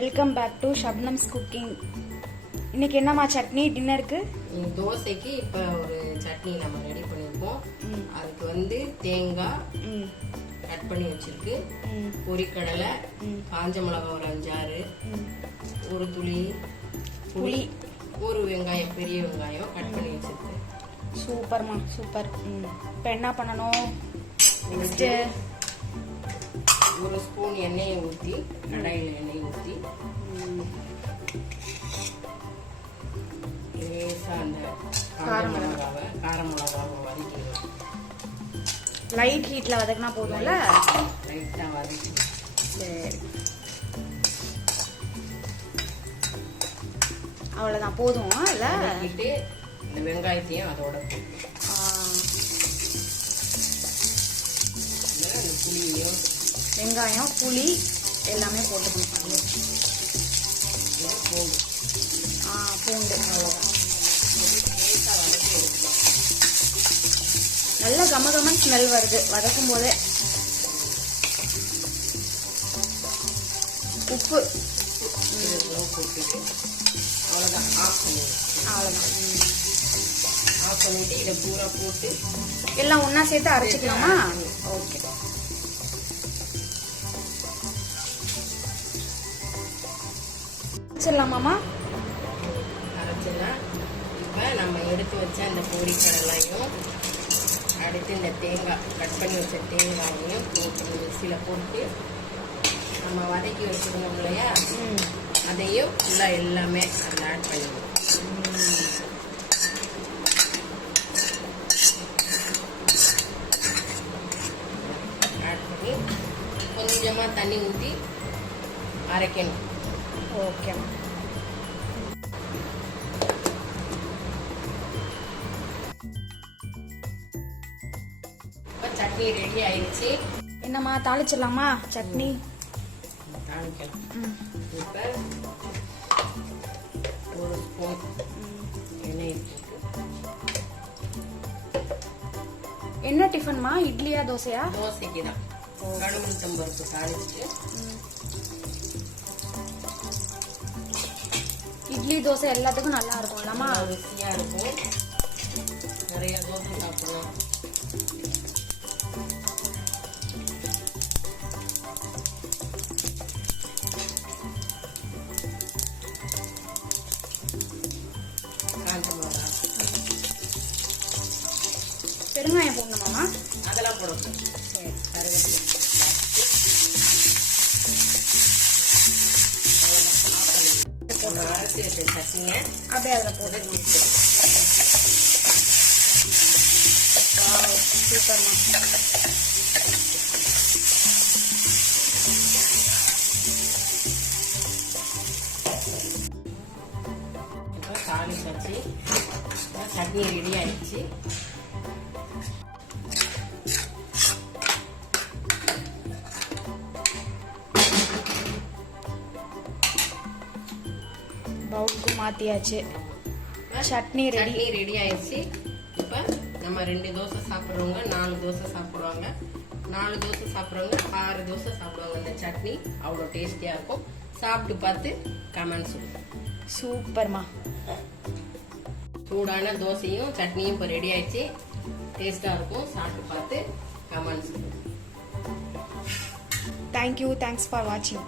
Welcome back to Shabnam's cooking இன்னைக்கு என்னம்மா சட்னி? டின்னருக்கு தோசைக்கு இப்போ ஒரு சட்னி நம்ம ரெடி பண்ணியிருக்கோம். அதுக்கு வந்து தேங்காய் கட் பண்ணி வச்சிருக்கு. பொரிக்கடலை. காஞ்ச மிளகாய் ஒரு அஞ்சாறு. ஒரு துளி புளி. ஒரு வெங்காயம் பெரிய வெங்காயம் கட் பண்ணி வச்சிருக்கு. சூப்பர்மா சூப்பர். இப்போ என்ன பண்ணணும்? நெக்ஸ்ட்டு ஒரு ஸ்பூன் எண்ணெயை ஊற்றி கடாயில் எண்ணெய் ஊற்றி லேசாக அந்த கார மிளகாவை கார மிளகாவை வதக்கிடுவோம் லைட் ஹீட்டில் வதக்கினா போதும்ல? லைட்டாக வதக்கி. சரி. அவ்வளோதான் போதும் இல்லை இந்த வெங்காயத்தையும் அதோட போட்டு. இந்த புளியையும் வெங்காயம் புளி எல்லாமே போட்டுக்கணும் அதுல. பூண்டு ஆ பூண்டு. அவ்வளோதான் நல்ல கம கமன் ஸ்மெல் வருது. வதக்கும் போதே. உப்பு. அவ்வளோதான் ஆஃப் அவ்வளோதான். ஆஃப் பண்ணிட்டு இதை பூரா போட்டு எல்லாம் ஒண்ணா சேர்த்து அரைச்சிக்கலாமா? ஓகே. வச்சிடலாமாமா அரைச்சிடலாம். இப்போ நம்ம எடுத்து வச்ச அந்த பொரி கடலையும் அடுத்து இந்த தேங்காய் கட் பண்ணி வச்ச தேங்காயையும் போட்டு மிக்சியில் போட்டு நம்ம வதக்கி வச்சுருந்தோம் இல்லையா? அதையும் ஃபுல்லாக எல்லாமே அதில் ஆட் பண்ணிடுவோம் ஆட் பண்ணி கொஞ்சமாக தண்ணி ஊற்றி அரைக்கணும். ஓகேம்மா சட்னி ரெடி ஆயிடுச்சு. என்னம்மா தாளிச்சிடலாமா? சட்னி? ஒரு ஸ்பூன் எண்ணெய் என்ன டிஃபன்மா இட்லியா தோசையா? தோசைக்கு தான் கடுகு பருப்பு தாளிச்சுட்டு இட்லி தோசை எல்லாத்துக்கும் நல்லா இருக்கும்லம்மா நல்லா ருசியாக இருக்கும். நிறைய தோசை சாப்பிடலாம். மிளகா. பெருங்காயம் போடணுமாமா அதெல்லாம் போடணும் சரி. கருவேப்பிலை அரைச்சி வச்ச சட்னியை அப்படியே அதில் போட்டு உதவி ஊற்றணும் சூப்பர்மா இப்போ தாளிச்சு வச்சு சட்னி ரெடி ஆயிடுச்சு. மாத்தியாச்சு. சட்னி ரெடி. ரெடி ஆயிடுச்சு. இப்போ நம்ம ரெண்டு தோசை சாப்பிட்றவங்க நாலு தோசை சாப்பிடுவாங்க. நாலு தோசை சாப்பிட்றவங்க ஆறு தோசை சாப்பிடுவாங்க. இந்த சட்னி அவ்வளோ டேஸ்டியாக இருக்கும். சாப்பிட்டு பார்த்து கமெண்ட் சொல்லுங்க. சூப்பர்மா. சூடான தோசையும் சட்னியும் இப்போ ரெடி ஆயிடுச்சு. டேஸ்டாக இருக்கும். சாப்பிட்டு பார்த்து கமெண்ட் சொல்லுங்க. தேங்க்யூ தேங்க்ஸ் ஃபார் வாட்சிங்